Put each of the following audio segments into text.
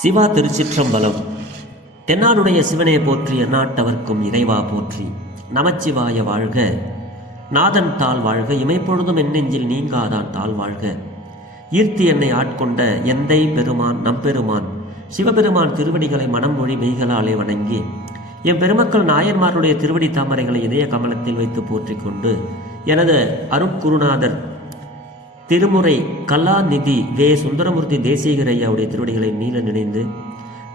சிவா திருச்சிற்றம்பலம். தென்னாடுடைய சிவனே போற்றி, எந்நாட்டவர்க்கும் இறைவா போற்றி. நமச்சிவாய வாழ்க, நாதன் தாள் வாழ்க, இமைப்பொழுதும் என் நெஞ்சில் நீங்காதான் தாள் வாழ்க. ஈர்த்தி என்னை ஆட்கொண்ட எந்தை பெருமான் நம்பெருமான் சிவபெருமான் திருவடிகளை மனம் மொழி மெய்களாலே வணங்கி என் பெருமக்கள் நாயன்மாருடைய திருவடி தாமரைகளை இதய கமலத்தில் வைத்து போற்றிக் கொண்டு எனது அருட்குருநாதர் திருமுறை கலாநிதி வே சுந்தரமூர்த்தி தேசிகர் ஐயாவுடைய திருவடிகளை நீல நினைந்து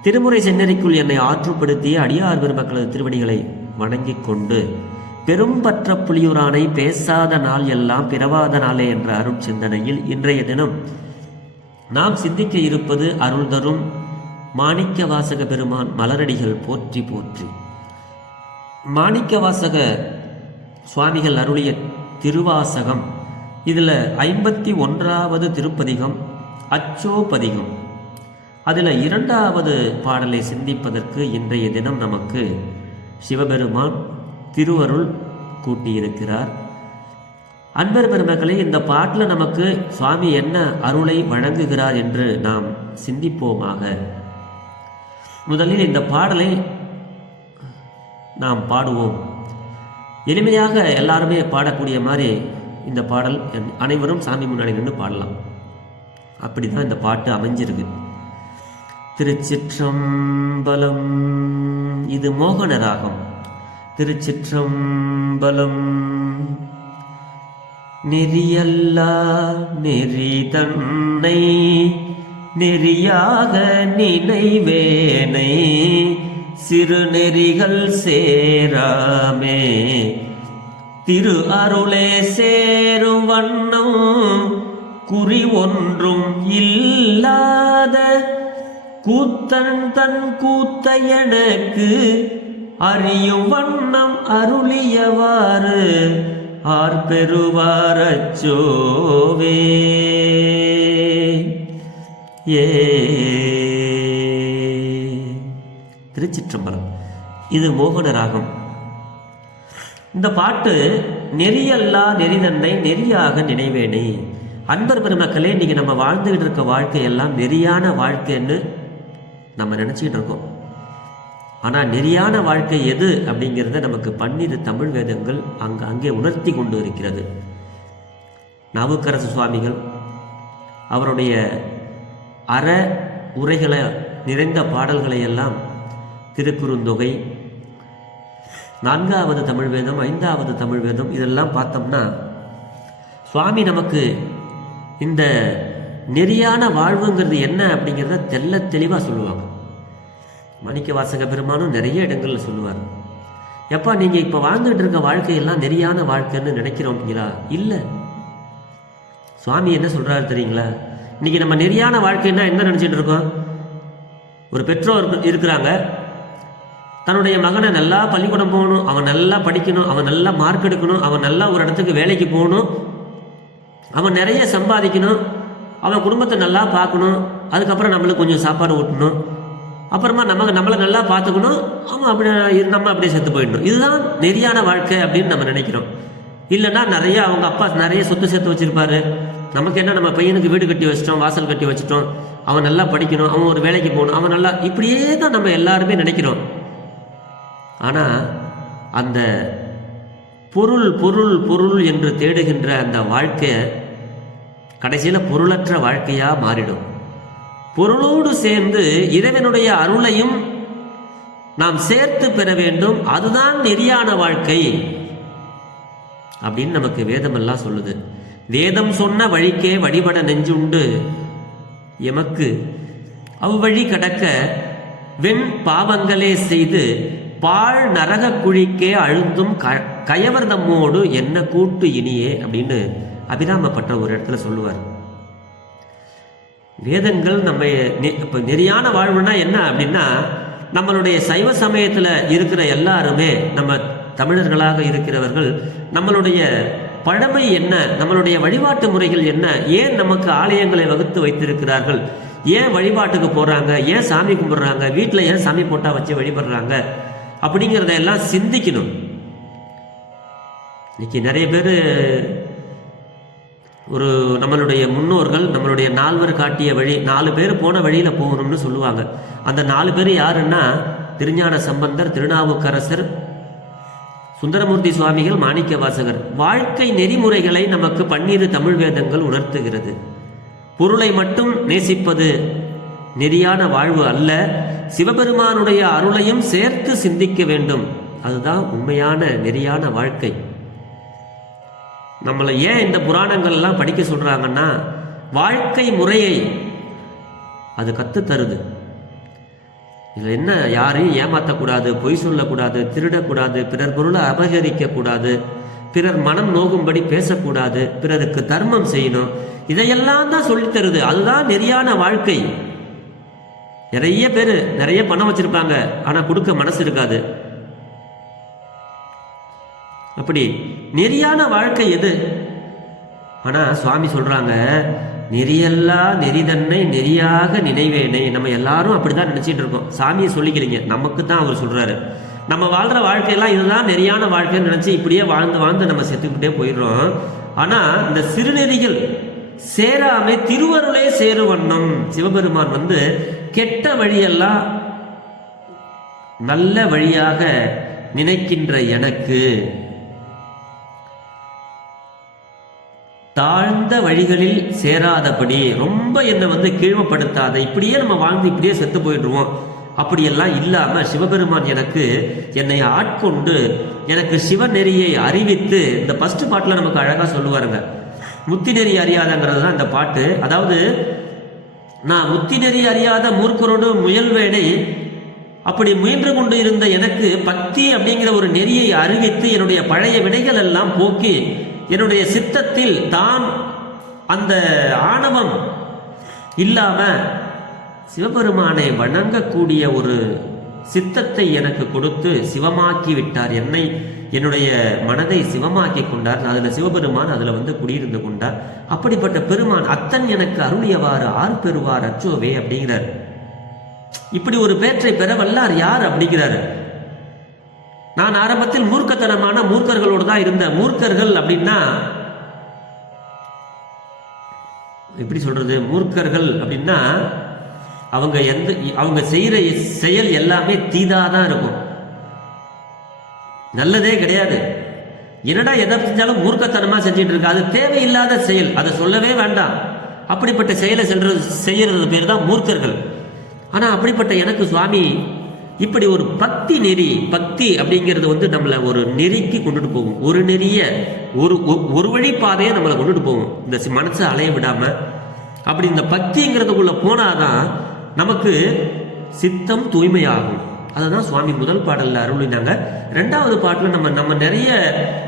திருமுறை சென்னறிக்குள் என்னை ஆற்றுப்படுத்திய அடியார் பெருமக்களது திருவடிகளை வணங்கிக் கொண்டு பெரும்பற்ற புலியூரானை பேசாத நாள் எல்லாம் பிறவாத நாளே என்ற அருள் சிந்தனையில் இன்றைய தினம் நாம் சிந்திக்க இருப்பது அருள் தரும் மாணிக்க வாசக பெருமான் மலரடிகள் போற்றி போற்றி. மாணிக்க வாசக சுவாமிகள் அருளிய திருவாசகம், இதில் 51வது திருப்பதிகம் அச்சோபதிகம். அதில் 2வது பாடலை சிந்திப்பதற்கு இன்றைய தினம் நமக்கு சிவபெருமான் திருவருள் கூட்டியிருக்கிறார். அன்பர் பெருமக்களே, இந்த பாட்டில் நமக்கு சுவாமி என்ன அருளை வழங்குகிறார் என்று நாம் சிந்திப்போமாக. முதலில் இந்த பாடலை நாம் பாடுவோம். எளிமையாக எல்லாருமே பாடக்கூடிய மாதிரி இந்த பாடல் அனைவரும் சாமி முன்னாடி நின்று பாடலாம். அப்படிதான் இந்த பாட்டு அமைஞ்சிருக்கு. திருச்சிற்றம்பலம். இது மோகன ராகம். திருச்சிற்றம்பலம். நெறியல்லா நெறி தன்னை நெறியாக நினைவேனை சிறு நெறிகள் சேராமே திரு அருளே சேரும் வண்ணம் குறி ஒன்றும் இல்லாத கூத்தன் தன் கூத்த எனக்கு அறியும் வண்ணம் அருளியவாறு ஆர்பெறுவார் அச்சோவே. திருச்சிற்றம்பலம். இது மோகன ராகம். இந்த பாட்டு நெறியல்லா நெறிதன்னை நெறியாக நினைவேனே. அன்பர் பெருமக்களே, இன்னைக்கு நம்ம வாழ்ந்துகிட்டு இருக்க வாழ்க்கையெல்லாம் நெறியான வாழ்க்கைன்னு நம்ம நினைச்சுக்கிட்டு இருக்கோம். ஆனால் நெறியான வாழ்க்கை எது அப்படிங்கிறத நமக்கு 12 தமிழ் வேதங்கள் அங்கே உணர்த்தி கொண்டு இருக்கிறது. நாவுக்கரசு சுவாமிகள் அவருடைய அற உரைகளை நிறைந்த பாடல்களை எல்லாம் திருக்குறுந்தொகை, 4வது தமிழ் வேதம், 5வது தமிழ் வேதம், இதெல்லாம் பார்த்தோம்னா சுவாமி நமக்கு இந்த நெறியான வாழ்வுங்கிறது என்ன அப்படிங்கிறத தெல்ல தெளிவாக சொல்லுவாங்க. மாணிக்க வாசக பெருமானும் நிறைய இடங்களில் சொல்லுவார். எப்பா, நீங்கள் இப்போ வாழ்ந்துகிட்டு இருக்க வாழ்க்கையெல்லாம் நெறியான வாழ்க்கைன்னு நினைக்கிறோம்ங்களா? இல்லை. சுவாமி என்ன சொல்கிறாரு தெரியுங்களா? இன்னைக்கு நம்ம நெறியான வாழ்க்கைன்னா என்ன நினச்சிட்டு இருக்கோம்? ஒரு பெற்றோர் இருக்கிறாங்க, தன்னுடைய மகனை நல்லா பள்ளிக்கூடம் போகணும், அவன் நல்லா படிக்கணும், அவன் நல்லா மார்க் எடுக்கணும், அவன் நல்லா ஒரு இடத்துக்கு வேலைக்கு போகணும், அவன் நிறைய சம்பாதிக்கணும், அவன் குடும்பத்தை நல்லா பார்க்கணும், அதுக்கப்புறம் நம்மளுக்கு கொஞ்சம் சாப்பாடு ஊட்டணும், அப்புறமா நம்மளை நல்லா பார்த்துக்கணும், அவன் அப்படி நம்ம அப்படியே செத்து போயிடணும். இதுதான் நெறியான வாழ்க்கை அப்படின்னு நம்ம நினைக்கிறோம். இல்லைன்னா நிறைய அவங்க அப்பா நிறைய சொத்து சேர்த்து வச்சிருப்பாரு, நமக்கு என்ன, நம்ம பையனுக்கு வீடு கட்டி வச்சிட்டோம், வாசல் கட்டி வச்சிட்டோம், அவன் நல்லா படிக்கணும், அவன் ஒரு வேலைக்கு போகணும், அவன் நல்லா, இப்படியே தான் நம்ம எல்லாருமே நினைக்கிறோம். ஆனால் அந்த பொருள் பொருள் பொருள் என்று தேடுகின்ற அந்த வாழ்க்கை கடைசியில் பொருளற்ற வாழ்க்கையாக மாறிடும். பொருளோடு சேர்ந்து இறைவனுடைய அருளையும் நாம் சேர்த்து பெற வேண்டும். அதுதான் நெறியான வாழ்க்கை அப்படின்னு நமக்கு வேதமெல்லாம் சொல்லுது. வேதம் சொன்ன வழிக்கே வழிபட நெஞ்சுண்டு எமக்கு அவ்வழி கடக்க வெண் பாவங்களே செய்து பாழ் நரக குழிக்கே அழுந்தும் கயவர் தம்மோடு என்ன கூட்டு இனியே அப்படின்னு அபிராமப்பட்ட ஒரு இடத்துல சொல்லுவார். வேதங்கள் நம்ம இப்போ நெறியான வாழ்வுனா என்ன அப்படின்னா, நம்மளுடைய சைவ சமயத்தில் இருக்கிற எல்லாருமே, நம்ம தமிழர்களாக இருக்கிறவர்கள், நம்மளுடைய பழமை என்ன, நம்மளுடைய வழிபாட்டு முறைகள் என்ன, ஏன் நமக்கு ஆலயங்களை வகுத்து வைத்திருக்கிறார்கள், ஏன் வழிபாட்டுக்கு போகிறாங்க, ஏன் சாமி கும்பிட்றாங்க, வீட்டில் ஏன் சாமி போட்டா வச்சு வழிபடுறாங்க அப்படிங்கிறத எல்லாம் சிந்திக்கணும். இன்னைக்கு நிறைய பேர் ஒரு நம்மளுடைய முன்னோர்கள் நம்மளுடைய 4 பேர் காட்டிய வழி, 4 பேர் போன வழியில் போகணும்னு சொல்லுவாங்க. அந்த 4 பேர் யாருன்னா திருஞான சம்பந்தர், திருநாவுக்கரசர், சுந்தரமூர்த்தி சுவாமிகள், மாணிக்க வாசகர். வாழ்க்கை நெறிமுறைகளை நமக்கு 12 தமிழ் வேதங்கள் உணர்த்துகிறது. பொருளை மட்டும் நேசிப்பது நெறியான வாழ்வு அல்ல, சிவபெருமானுடைய அருளையும் சேர்த்து சிந்திக்க வேண்டும். அதுதான் உண்மையான நெறியான வாழ்க்கை. நம்மளை ஏன் இந்த புராணங்கள் எல்லாம் படிக்க சொல்றாங்கன்னா வாழ்க்கை முறையை அது கத்து தருது. இதுல என்ன, யாரையும் ஏமாற்றக்கூடாது, பொய் சொல்லக்கூடாது, திருடக்கூடாது, பிறர் பொருளை அபகரிக்க கூடாது, பிறர் மனம் நோகும்படி பேசக்கூடாது, பிறருக்கு தர்மம் செய்யணும், இதையெல்லாம் தான் சொல்லி தருது. அதுதான் நெறியான வாழ்க்கை. நிறைய பேர் நிறைய பணம் வச்சிருப்பாங்க, ஆனா கொடுக்க மனசு இருக்காது. அப்படி நெறியான வாழ்க்கை எது? ஆனா சுவாமி சொல்றாங்க, நெறியல்லா நெறிதன்னை நெறியாக நினைவேனே. நம்ம எல்லாரும் அப்படிதான் நினைச்சிட்டு இருக்கோம். சாமியை சொல்லிக்கிறீங்க, நமக்கு தான் அவர் சொல்றாரு. நம்ம வாழ்ற வாழ்க்கையெல்லாம் இதுதான் நெறியான வாழ்க்கைன்னு நினைச்சு இப்படியே வாழ்ந்து வாழ்ந்து நம்ம செத்துக்கிட்டே போயிடுறோம். ஆனா இந்த சிறுநெறிகள் சேராமை திருவருளே சேரு வண்ணம் சிவபெருமான் கெட்ட வழியெல்லாம் நல்ல வழியாக நினைக்கின்ற எனக்கு தாழ்ந்த வழிகளில் சேராதபடி ரொம்ப என்னை கீழ்மைப்படுத்தாத, இப்படியே நம்ம வாழ்ந்து இப்படியே செத்து போயிடுவோம், அப்படியெல்லாம் இல்லாம சிவபெருமான் என்னை ஆட்கொண்டு எனக்கு சிவநெறியை அறிவித்து, இந்த ஃபர்ஸ்ட் பாட்டுல நமக்கு அழகா சொல்லுவாருங்க, முத்தி நெறி அறியாதங்கிறது தான் இந்த பாட்டு. அதாவது நான் முத்தி நெறி அறியாத மூர்க்கரோடு முயல்வேனை, அப்படி முயன்று கொண்டு இருந்த எனக்கு பக்தி அப்படிங்கிற ஒரு நெறியை அறிவித்து என்னுடைய பழைய வினைகள் எல்லாம் போக்கி என்னுடைய சித்தத்தில் தான் அந்த ஆணவம் இல்லாம சிவபெருமானை வணங்கக்கூடிய ஒரு சித்தத்தை எனக்கு கொடுத்து சிவமாக்கி விட்டார். என்னுடைய மனதை சிவமாக்கி கொண்டார். அதுல சிவபெருமான் அதுல குடியிருந்து கொண்டார். அப்படிப்பட்ட பெருமான் அத்தன் எனக்கு அருளியவாறு ஆர் பெறுவார் அச்சோவே அப்படிங்கிறார். இப்படி ஒரு பேற்றை பெற வல்லார் யார் அப்படிங்கிறாரு. நான் ஆரம்பத்தில் மூர்க்கத்தனமான மூர்க்கர்களோடு தான் இருந்தேன். மூர்க்கர்கள் அப்படின்னா எப்படி சொல்றது? மூர்க்கர்கள் அப்படின்னா அவங்க செய்யற செயல் எல்லாமே தீதாதான் இருக்கும், நல்லதே கிடையாது. என்னடா எதை செஞ்சாலும் மூர்க்கத்தனமா செஞ்சிட்டு இருக்கு, அது தேவையில்லாத செயல், அதை சொல்லவே வேண்டாம். அப்படிப்பட்ட செயலை செய்யறது பேர் தான் மூர்க்கர்கள். ஆனா அப்படிப்பட்ட எனக்கு சுவாமி இப்படி ஒரு பக்தி நெறி, பக்தி அப்படிங்கிறது நம்மளை ஒரு நெறிக்கு கொண்டுட்டு போகும். ஒரு நெறிய ஒரு வழி பாதையை நம்மளை கொண்டுட்டு போகும், இந்த மனசை அலைய விடாம. அப்படி இந்த பக்திங்கிறதுக்குள்ள போனாதான் நமக்கு சித்தம் தூய்மையாகும். அதுதான் சுவாமி முதல் பாடல்ல அருளினாங்க. 2வது பாட்டுல நம்ம நிறைய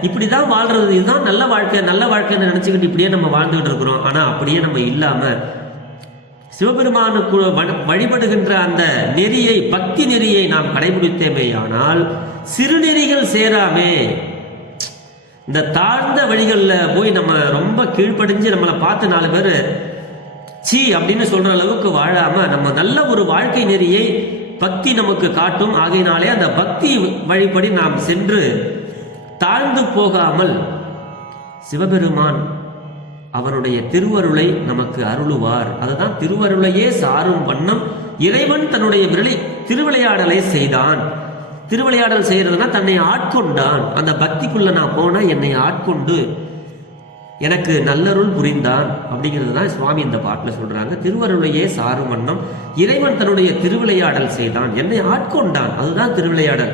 இப்படிதான் வாழ்றது, இதுதான் நல்ல வாழ்க்கை, நல்ல வாழ்க்கைன்னு நினைச்சுக்கிட்டு இப்படியே நம்ம வாழ்ந்துகிட்டு இருக்கிறோம். ஆனா அப்படியே நம்ம இல்லாம சிவபெருமானுக்கு வழிபடுகின்ற அந்த நெறியை, பக்தி நெறியை நாம் கடைபிடித்தேமேயானால் சிறுநெறிகள் சேராமே இந்த தாழ்ந்த வழிகளில் போய் நம்ம ரொம்ப கீழ்ப்படிஞ்சு நம்மளை பார்த்து 4 பேர் சீ அப்படின்னு சொல்ற அளவுக்கு வாழாம நம்ம நல்ல ஒரு வாழ்க்கை நெறியை பக்தி நமக்கு காட்டும். ஆகையினாலே அந்த பக்தி வழிபடி நாம் சென்று தாழ்ந்து போகாமல் சிவபெருமான் அவனுடைய திருவருளை நமக்கு அருளுவார். அதுதான் திருவருளையே சாரும் வண்ணம் இறைவன் தன்னுடைய திருவிளையாடலை செய்தான். திருவிளையாடல் செய்யறதுனா தன்னை ஆட்கொண்டான். அந்த பக்திக்குள்ள நான் போனா என்னை ஆட்கொண்டு எனக்கு நல்லருள் புரிந்தான் அப்படிங்கிறது தான் சுவாமி இந்த பாட்டில் சொல்றாங்க. திருவருளையே சாரும் வண்ணம் இறைவன் தன்னுடைய திருவிளையாடல் செய்தான், என்னை ஆட்கொண்டான். அதுதான் திருவிளையாடல்.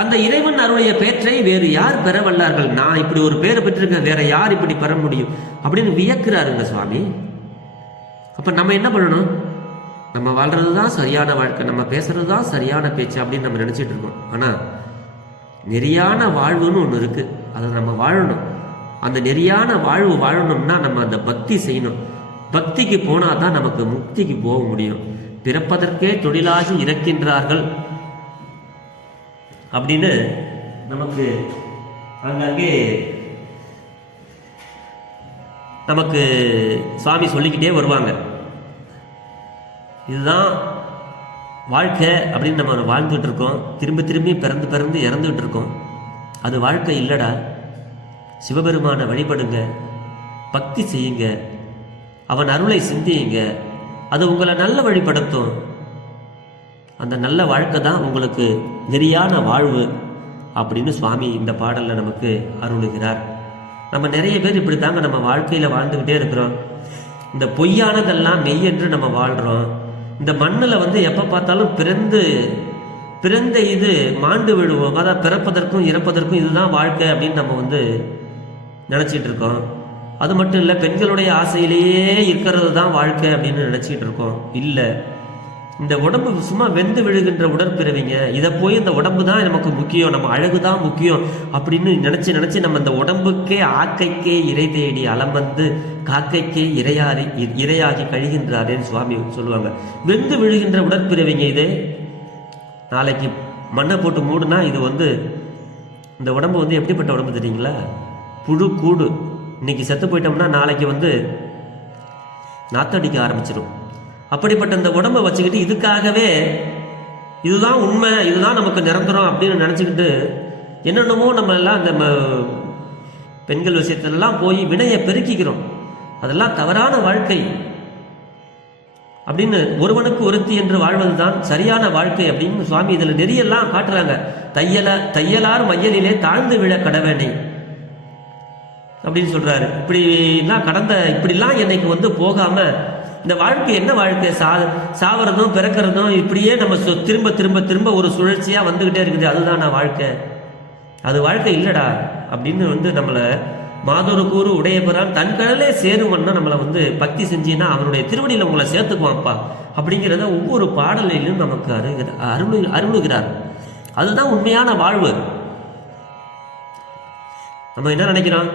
அந்த இறைவன் அருளைய பேற்றை வேறு யார் பெற வல்லார்கள்? நான் இப்படி ஒரு பேரை பெற்றிருக்கேன், வேற யார் இப்படி பெற முடியும் அப்படின்னு வியக்கிறாருங்க சுவாமி. அப்ப நம்ம என்ன பண்ணணும்? நம்ம வாழ்றதுதான் சரியான வாழ்க்கை, நம்ம பேசுறதுதான் சரியான பேச்சு அப்படின்னு நம்ம நினைச்சிட்டு இருக்கோம். ஆனா நெறியான வாழ்வுன்னு ஒண்ணு இருக்கு, அதை நம்ம வாழணும். அந்த நெறியான வாழ்வு வாழணும்னா நம்ம அந்த பக்தி செய்யணும். பக்திக்கு போனாதான் நமக்கு முக்திக்கு போக முடியும். பிறப்பதற்கே தொழிலாகி இறக்கின்றார்கள் அப்படின்னு நமக்கு அங்கங்கே நமக்கு சுவாமி சொல்லிக்கிட்டே வருவாங்க. இதுதான் வாழ்க்கை அப்படின்னு நம்ம வாழ்ந்துட்டு இருக்கோம். திரும்பி திரும்பி பிறந்து இறந்துகிட்டு இருக்கோம். அது வாழ்க்கை இல்லடா. சிவபெருமானை வழிபடுங்க, பக்தி செய்யுங்க, அவன் அருளை சிந்தியுங்க. அது உங்களை நல்ல வழிபடுத்தும். அந்த நல்ல வாழ்க்கை தான் உங்களுக்கு நெறியான வாழ்வு அப்படின்னு சுவாமி இந்த பாடலில் நமக்கு அருளுகிறார். நம்ம நிறைய பேர் இப்படி தாங்க நம்ம வாழ்க்கையில் வாழ்ந்துக்கிட்டே இருக்கிறோம். இந்த பொய்யானதெல்லாம் மெய் என்று நம்ம வாழ்கிறோம். இந்த மண்ணில் எப்போ பார்த்தாலும் பிறந்த இது மாண்டு விடுவோம். அதான் பிறப்பதற்கும் இறப்பதற்கும் இதுதான் வாழ்க்கை அப்படின்னு நம்ம நினச்சிட்டு இருக்கோம். அது மட்டும் இல்லை, பெண்களுடைய ஆசையிலேயே இருக்கிறது தான் வாழ்க்கை அப்படின்னு நினச்சிக்கிட்டு இருக்கோம். இல்லை, இந்த உடம்பு சும்மா வெந்து விழுகின்ற உடற்பிறவிங்க. இதை போய் இந்த உடம்பு தான் நமக்கு முக்கியம், நம்ம அழகு தான் முக்கியம் அப்படின்னு நினச்சி நம்ம இந்த உடம்புக்கே ஆக்கைக்கே இறை தேடி அலம்பந்து காக்கைக்கே இரையாகி கழிகின்றாரேன்னு சுவாமி சொல்லுவாங்க. வெந்து விழுகின்ற உடற்பிறவிங்க இது. நாளைக்கு மண்ணை போட்டு மூடுனா இது இந்த உடம்பு எப்படிப்பட்ட உடம்பு தெரியுங்களா? புழு கூடு. இன்னைக்கு செத்து போயிட்டோம்னா நாளைக்கு நாத்தடிக்க ஆரம்பிச்சிடும். அப்படிப்பட்ட இந்த உடம்பை வச்சுக்கிட்டு இதுக்காகவே இதுதான் உண்மை, இதுதான் நமக்கு நிரந்தரம் அப்படின்னு நினச்சிக்கிட்டு என்னென்னமோ நம்ம எல்லாம் இந்த பெண்கள் விஷயத்திலெல்லாம் போய் வினையை பெருக்கிக்கிறோம். அதெல்லாம் தவறான வாழ்க்கை அப்படின்னு, ஒருவனுக்கு ஒருத்தி என்று வாழ்வது தான் சரியான வாழ்க்கை அப்படின்னு சுவாமி இதில் நெறியெல்லாம் காட்டுறாங்க. தையலார் மையலிலே தாழ்ந்து விழ கடவேனை அப்படின்னு சொல்றாரு. இப்படிலாம் என்னைக்கு போகாம இந்த வாழ்க்கை என்ன வாழ்க்கை? சாவறதும் பிறக்கிறதும் இப்படியே நம்ம திரும்ப திரும்ப திரும்ப ஒரு சுழற்சியா வந்துகிட்டே இருக்குது. அதுதான் நான் வாழ்க்கை, அது வாழ்க்கை இல்லடா அப்படின்னு நம்மளை மாதொரு கூறு உடைய பெறான் தன் கடலே சேருவன்னா நம்மளை பக்தி செஞ்சீன்னா அவனுடைய திருவடியில் உங்களை சேர்த்துக்குவான்ப்பா அப்படிங்கிறத ஒவ்வொரு பாடலிலும் நமக்கு அருளுகிறார். அதுதான் உண்மையான வாழ்வு. நம்ம என்ன நினைக்கிறோம்?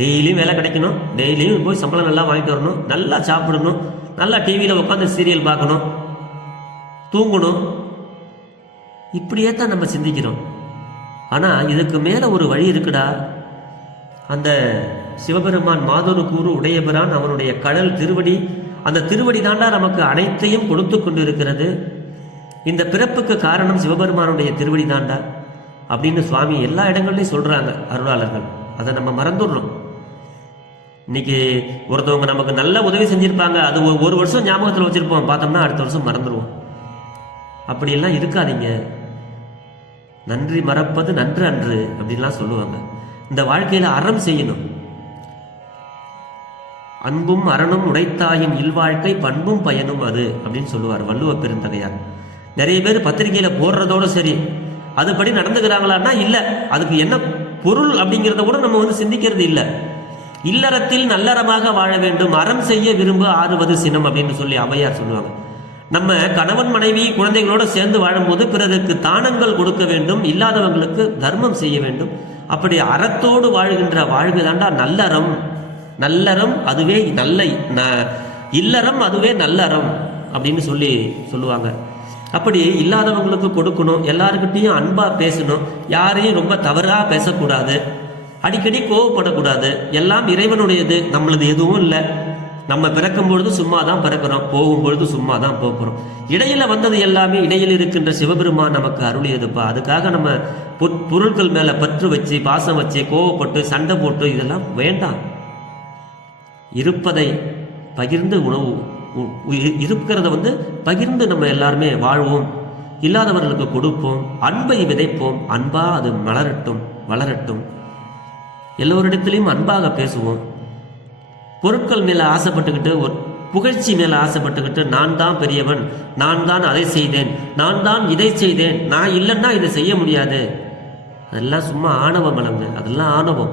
டெய்லியும் வேலை கிடைக்கணும், டெய்லியும் போய் சம்பளம் நல்லா வாங்கிட்டு வரணும், நல்லா சாப்பிடணும், நல்லா டிவியில் உட்காந்து சீரியல் பார்க்கணும், தூங்கணும், இப்படியே தான் நம்ம சிந்திக்கிறோம். ஆனால் இதுக்கு மேலே ஒரு வழி இருக்குடா. அந்த சிவபெருமான் மாதொரு கூறு உடையபெறான் அவனுடைய கடல் திருவடி, அந்த திருவடி தாண்டா நமக்கு அனைத்தையும் கொடுத்து கொண்டு இருக்கிறது. இந்த பிறப்புக்கு காரணம் சிவபெருமானுடைய திருவடி தாண்டா அப்படின்னு சுவாமி எல்லா இடங்கள்லையும் சொல்கிறாங்க அருளாளர்கள். அதை நம்ம மறந்துடுறோம். இன்னைக்கு ஒருத்தவங்க நமக்கு நல்ல உதவி செஞ்சுருப்பாங்க, அது ஒரு வருஷம் ஞாபகத்தில் வச்சுருப்போம், பார்த்தோம்னா அடுத்த வருஷம் மறந்துடுவோம். அப்படியெல்லாம் இருக்காதீங்க. நன்றி மறப்பது நன்று அன்று அப்படின்லாம் சொல்லுவாங்க. இந்த வாழ்க்கையில் அறம் செய்யணும். அன்பும் அரணும் உடைத்தாயும் இல்வாழ்க்கை பண்பும் பயனும் அது அப்படின்னு சொல்லுவார் வள்ளுவ பெருந்தகையார். நிறைய பேர் பத்திரிகையில் போடுறதோடு சரி, அதுபடி நடந்துக்கிறாங்களான்னா இல்லை. அதுக்கு என்ன பொருள் அப்படிங்கிறத கூட நம்ம சிந்திக்கிறது இல்லை. இல்லறத்தில் நல்லறமாக வாழ வேண்டும், அறம் செய்ய விரும்ப ஆறுவது சினம் அப்படின்னு சொல்லி ஔவையார் சொல்லுவாங்க. நம்ம கணவன் மனைவி குழந்தைகளோடு சேர்ந்து வாழும்போது பிறருக்கு தானங்கள் கொடுக்க வேண்டும், இல்லாதவங்களுக்கு தர்மம் செய்ய வேண்டும். அப்படி அறத்தோடு வாழ்கின்ற வாழ்வு தாண்டா நல்லறம். நல்லறம் அதுவே இல்லறம் அதுவே நல்லறம் அப்படின்னு சொல்லுவாங்க. அப்படி இல்லாதவங்களுக்கு கொடுக்கணும், எல்லாருக்கிட்டையும் அன்பாக பேசணும், யாரையும் ரொம்ப தவறாக பேசக்கூடாது, அடிக்கடி கோவப்படக்கூடாது. எல்லாம் இறைவனுடையது, நம்மளது எதுவும் இல்லை. நம்ம பிறக்கும் பொழுது சும்மா தான் பிறக்கிறோம், போகும் பொழுது சும்மா தான் போகிறோம். இடையில வந்தது எல்லாமே இடையில் இருக்கின்ற சிவபெருமான் நமக்கு அருளியதுப்பா. அதுக்காக நம்ம பொருட்கள் மேலே பற்று வச்சு பாசம் வச்சு கோவப்பட்டு சண்டை போட்டு இதெல்லாம் வேண்டாம். இருப்பதை பகிர்ந்து உணவு இருக்கிறத பகிர்ந்து நம்ம எல்லாருமே வாழ்வோம், இல்லாதவர்களுக்கு கொடுப்போம், அன்பை விதைப்போம். அன்பா அது மலரட்டும் வளரட்டும். எல்லோரிடத்திலையும் அன்பாக பேசுவோம். பொருட்கள் மேலே ஆசைப்பட்டுக்கிட்டு, ஒரு புகழ்ச்சி மேலே ஆசைப்பட்டுக்கிட்டு, நான் தான் பெரியவன், நான் தான் அதை செய்தேன், நான் தான் இதை செய்தேன், நான் இல்லைன்னா இதை செய்ய முடியாது, அதெல்லாம் சும்மா ஆணவம் மலங்க. அதெல்லாம் ஆணவம்.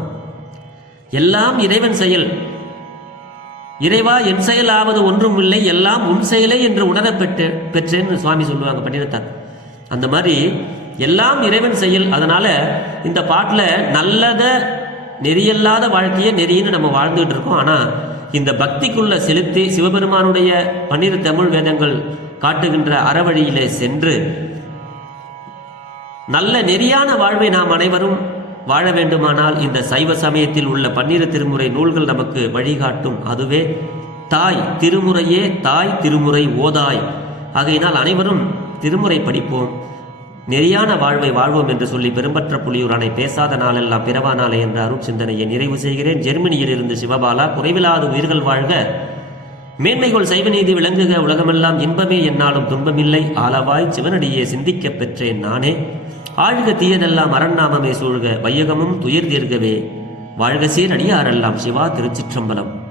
எல்லாம் இறைவன் செயல். இறைவா என் செயல் ஆவது ஒன்றும் இல்லை, எல்லாம் உன் செயலே என்று உணர பெற்றேன்னு சுவாமி சொல்லுவாங்க பட்டினத்தார். அந்த மாதிரி எல்லாம் இறைவன் செயல். அதனால இந்த பாட்டில் நல்லத நெறியல்லாத வாழ்க்கையை நெறின்னு நம்ம வாழ்ந்துகிட்டு இருக்கோம். ஆனால் இந்த பக்திக்குள்ள செலுத்தி சிவபெருமானுடைய 12 தமிழ் வேதங்கள் காட்டுகின்ற அறவழியிலே சென்று நல்ல நெறியான வாழ்வை நாம் அனைவரும் வாழ வேண்டுமானால் இந்த சைவ சமயத்தில் உள்ள 12 திருமுறை நூல்கள் நமக்கு வழிகாட்டும். அதுவே தாய் திருமுறையே, தாய் திருமுறை ஓதாய். ஆகையினால் அனைவரும் திருமுறை படிப்போம், நெறியான வாழ்வை வாழ்வோம் என்று சொல்லி பெரும்பற்ற புலியூரானை பேசாத நாளெல்லாம் பிறவா நாளே என்ற அருட்சிந்தனையை நிறைவு செய்கிறேன். ஜெர்மனியில் இருந்து சிவபாலா. குறைவிலாத உயிர்கள் வாழ்க, மேன்மைகள் சைவ நீதி விளங்குக, உலகமெல்லாம் இன்பமே என்னாலும் துன்பமில்லை, ஆலவாய் சிவனடியே சிந்திக்கப் பெற்றேன் நானே, ஆழ்க தீயதெல்லாம் அரண்நாமமே சூழ்க, வையகமும் துயிர் தீர்கவே வாழ்க சீர் அடியாரெல்லாம். சிவா. திருச்சிற்றம்பலம்.